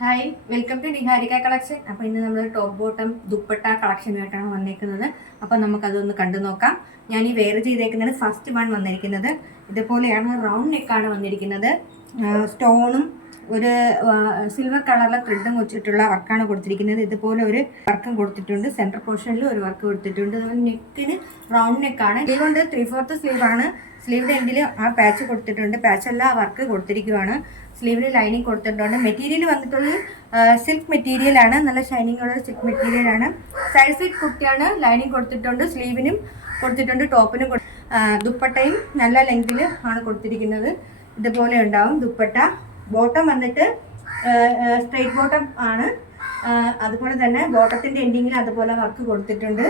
Hi, welcome to Niharika collection. അപ്പോൾ ഇന്ന് നമ്മൾ ടോപ്പ് ബോട്ടം ദുപ്പട്ട കളക്ഷനുമായിട്ടാണ് വന്നേക്കുന്നത്. അപ്പോൾ നമുക്കതൊന്ന് കണ്ടു നോക്കാം. ഞാൻ ഈ വെയർ ചെയ്തേക്കുന്നത് ഫസ്റ്റ് വൺ വന്നിരിക്കുന്നത് ഇതുപോലെയാണ്. റൗണ്ട് നെക്കാണ് വന്നിരിക്കുന്നത്. സ്റ്റോണും ഒരു സിൽവർ കളറിലെ ത്രെഡും വെച്ചിട്ടുള്ള വർക്കാണ് കൊടുത്തിരിക്കുന്നത്. ഇതുപോലെ ഒരു വർക്കും കൊടുത്തിട്ടുണ്ട്. സെൻട്രൽ പോർഷനിൽ ഒരു വർക്ക് കൊടുത്തിട്ടുണ്ട്. നെക്കിന് റൗണ്ട് നെക്കാണ്. ഇതുകൊണ്ട് 3/4 സ്ലീവാണ്. സ്ലീവിൻ്റെ എൻഡിൽ ആ പാച്ച് കൊടുത്തിട്ടുണ്ട്. പാച്ചെല്ലാം വർക്ക് കൊടുത്തിരിക്കുകയാണ്. സ്ലീവിന് ലൈനിങ് കൊടുത്തിട്ടുണ്ട്. മെറ്റീരിയൽ വന്നിട്ടുള്ളത് സിൽക്ക് മെറ്റീരിയലാണ്. നല്ല ഷൈനിങ് ഉള്ള സിൽക്ക് മെറ്റീരിയലാണ്. സൈഡ് ഫിറ്റ് കുർത്തിയാണ്. ലൈനിങ് കൊടുത്തിട്ടുണ്ട്. സ്ലീവിനും കൊടുത്തിട്ടുണ്ട്. ടോപ്പിനും ദുപ്പട്ടയും നല്ല ലെങ്തിൽ ആണ് കൊടുത്തിരിക്കുന്നത്. ഇതുപോലെ ഉണ്ടാവും ദുപ്പട്ട. ബോട്ടം വന്നിട്ട് സ്ട്രെയിറ്റ് ബോട്ടം ആണ്. അതുപോലെ തന്നെ ബോട്ടത്തിൻ്റെ എൻഡിങ്ങിൽ അതുപോലെ വർക്ക് കൊടുത്തിട്ടുണ്ട്.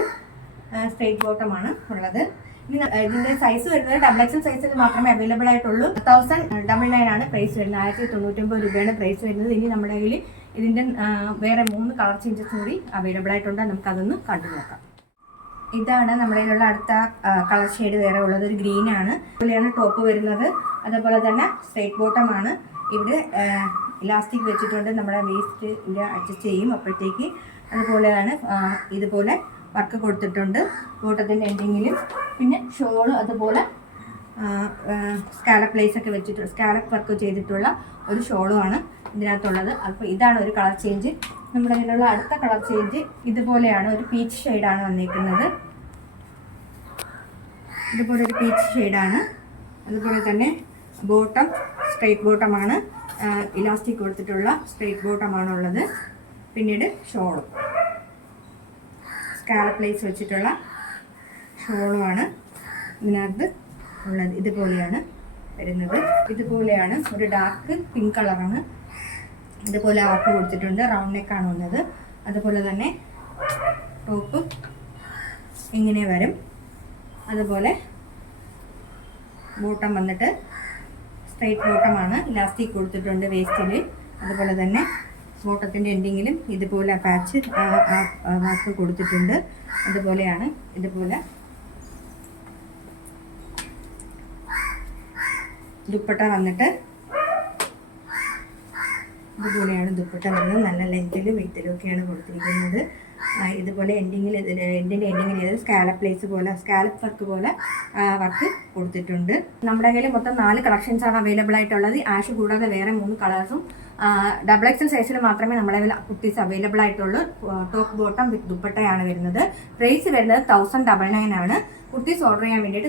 സ്ട്രെയിറ്റ് ബോട്ടമാണ് ഉള്ളത്. ഇതിന്റെ സൈസ് വരുന്നത് XXL സൈസിൽ മാത്രമേ അവൈലബിൾ ആയിട്ടുള്ളൂ. 1099 ആണ് പ്രൈസ് വരുന്നത്. 1099 രൂപയാണ് പ്രൈസ് വരുന്നത്. ഇനി നമ്മുടെ കയ്യിൽ ഇതിന്റെ വേറെ 3 കളർ ചേഞ്ചസ് കൂടി അവൈലബിൾ ആയിട്ടുണ്ട്. നമുക്കതൊന്ന് കണ്ടു നോക്കാം. ഇതാണ് നമ്മുടെ കയ്യിലുള്ള അടുത്ത കളർ ഷെയ്ഡ് വേറെ ഉള്ളത്. ഒരു ഗ്രീൻ ആണ്. അതുപോലെയാണ് ടോപ്പ് വരുന്നത്. അതേപോലെ തന്നെ സ്ട്രെയിറ്റ് ബോട്ടം ആണ്. ഇവിടെ ഇലാസ്റ്റിക് വെച്ചിട്ടുണ്ട്. നമ്മുടെ വേസ്റ്റ് അഡ്ജസ്റ്റ് ചെയ്യും അപ്പോഴത്തേക്ക്. അതുപോലെയാണ് ഇതുപോലെ വർക്ക് കൊടുത്തിട്ടുണ്ട് ബോട്ടത്തിൻ്റെ എൻഡിങ്ങിലും. പിന്നെ ഷോള് അതുപോലെ സ്കാലപ്പ് ലേസ് ഒക്കെ വെച്ചിട്ട് സ്കാലപ്പ് വർക്ക് ചെയ്തിട്ടുള്ള ഒരു ഷോളുമാണ് ഇതിനകത്തുള്ളത്. അപ്പോൾ ഇതാണ് ഒരു കളർ ചേഞ്ച്. നമ്മുടെ കയ്യിലുള്ള അടുത്ത കളർ ചേഞ്ച് ഇതുപോലെയാണ്. ഒരു പീച്ച് ഷെയ്ഡാണ് വന്നിരിക്കുന്നത്. ഇതുപോലെ ഒരു പീച്ച് ഷെയ്ഡാണ്. അതുപോലെ തന്നെ ബോട്ടം സ്ട്രെയിറ്റ് ബോട്ടമാണ്. ഇലാസ്റ്റിക് കൊടുത്തിട്ടുള്ള സ്ട്രെയിറ്റ് ബോട്ടമാണുള്ളത്. പിന്നീട് ഷോളും സ്കാലപ്പ് ലേസ് വെച്ചിട്ടുള്ള ഷോളുമാണ് ഇതിനകത്ത് ഉള്ളത്. ഇതുപോലെയാണ് വരുന്നത്. ഇതുപോലെയാണ് ഒരു ഡാർക്ക് പിങ്ക് കളറാണ്. ഇതുപോലെ വർക്ക് കൊടുത്തിട്ടുണ്ട്. റൗണ്ട് നെക്കാണ് വന്നത്. അതുപോലെ തന്നെ ടോപ്പ് ഇങ്ങനെ വരും. അതുപോലെ ബോട്ടം വന്നിട്ട് സ്ട്രെയിറ്റ് ബോട്ടമാണ്. ഇലാസ്റ്റിക് കൊടുത്തിട്ടുണ്ട് വേസ്റ്റിൽ. അതുപോലെ തന്നെ ബോട്ടത്തിൻ്റെ എൻഡിങ്ങിലും ഇതുപോലെ പാച്ച് വർക്ക് കൊടുത്തിട്ടുണ്ട്. അതുപോലെയാണ് ഇതുപോലെ ദുപ്പട്ട വന്നിട്ട് ഇതുപോലെയാണ് ദുപ്പട്ട വരുന്നത്. നല്ല ലെങ്തിലും വെയ്ത്തിലും ഒക്കെയാണ് കൊടുത്തിരിക്കുന്നത്. ഇതുപോലെ എൻഡിൻ്റെ എൻഡിങ്ങിൽ സ്കാലപ്പ് ലേസ് പോലെ സ്കാലപ്പ് വർക്ക് പോലെ വർക്ക് കൊടുത്തിട്ടുണ്ട്. നമ്മുടെ കയ്യിൽ മൊത്തം 4 കളക്ഷൻസാണ് അവൈലബിൾ ആയിട്ടുള്ളത്. ആഷ് കൂടാതെ വേറെ 3 കളേഴ്സും XXL സൈസിൽ മാത്രമേ നമ്മളെ കുർത്തീസ് അവൈലബിൾ ആയിട്ടുള്ളൂ. ടോപ്പ് ബോട്ടം വിത്ത് ദുപ്പട്ടയാണ് വരുന്നത്. പ്രൈസ് വരുന്നത് 1099 ആണ്. കുർത്തീസ് ഓർഡർ ചെയ്യാൻ വേണ്ടിയിട്ട്